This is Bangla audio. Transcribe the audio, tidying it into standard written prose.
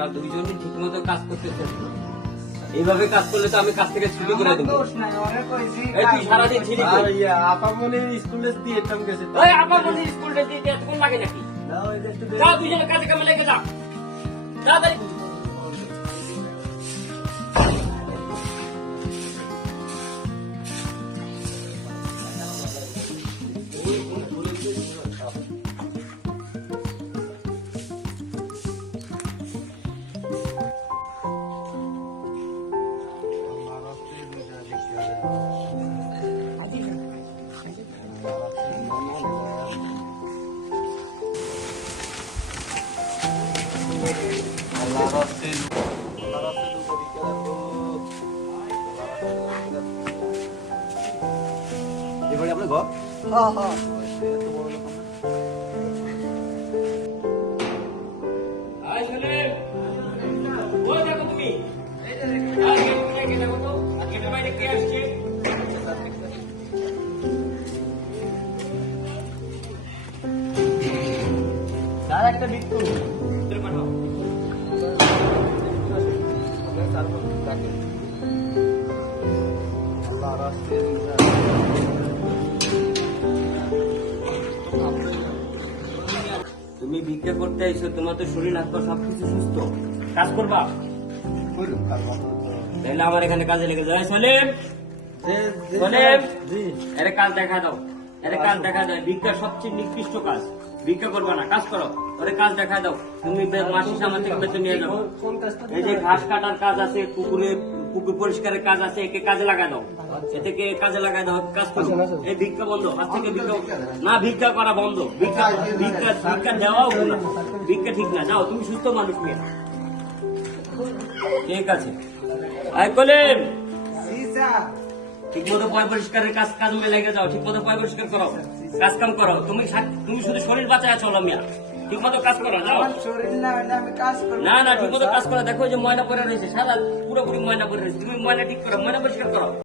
ওরা দুইজনই ঠিক মতো কাজ করতেছে। এইভাবে কাজ করলে তো আমি কাজ থেকে ছুটি করে দেবো। এই তুই সারাদিন ছিলি কই? আপামনির স্কুলে দিয়ে এরকম গেছে। ওই আপামনির স্কুলটা দিয়ে এতক্ষণ লাগে নাকি? যাও দুইজনে কাজে কামে লেগে যাও। তাড়াতাড়ি। এবারে আপনার ঘর? আয় সেলিম, কোথায় থাকো তুমি? আর গেট খুলে কে দেখো তো? আর গেটের বাইরে কে আসছে? স্যার একটা বিট্টু। ভিতরে পাঠাও। তুমি ভিক্ষা করতে আইছো, তোমার তো শরীর হাত পা সবকিছু সুস্থ, কাজ করবা? তাহলে আমার এখানে কাজে লেগে যায়। সেলিম, সেলিম, এর কাজ দেখা দাও, এর কাজ দেখা দাও। ভিক্ষা সবচেয়ে নিকৃষ্ট কাজ। ভিক্ষা করবা না, কাজ করো। ওরে কাজ দেখা দাও। তুমি মাসিক আমার থেকে বেতন নিয়ে যাও। এই যে ঘাস কাটার কাজ আছে, পুকুর পরিষ্কারের কাজ আছে, একে কাজে লাগা দাও। এতে কাজে লাগা দাও, কাজ করো। এই ভিক্ষা বন্ধ, আজ থেকে ভিক্ষা না, ভিক্ষা করা বন্ধ। ভিক্ষা ভিক্ষা ভিক্ষা দেওয়াও না, ভিক্ষা ঠিক না। যাও, তুমি সুস্থ মানুষ নিয়ে। ঠিক আছে। আয় কলিম, ঠিক মতো পয় পরিষ্কারের কাজ কাজে লেগে যাও। ঠিক মতো পয় পরিষ্কার করো, কাজ কাম করো। তুমি শুধু শরীর বাঁচায় চলো মিয়া। ঠিক মতো কাজ করো, যাও। না না, ঠিক মতো কাজ করো। দেখো যে ময়লা পড়ে রয়েছে, সারা পুরোপুরি ময়লা পড়ে রয়েছে। তুমি ময়লা ঠিক করো, ময়লা পরিষ্কার করো।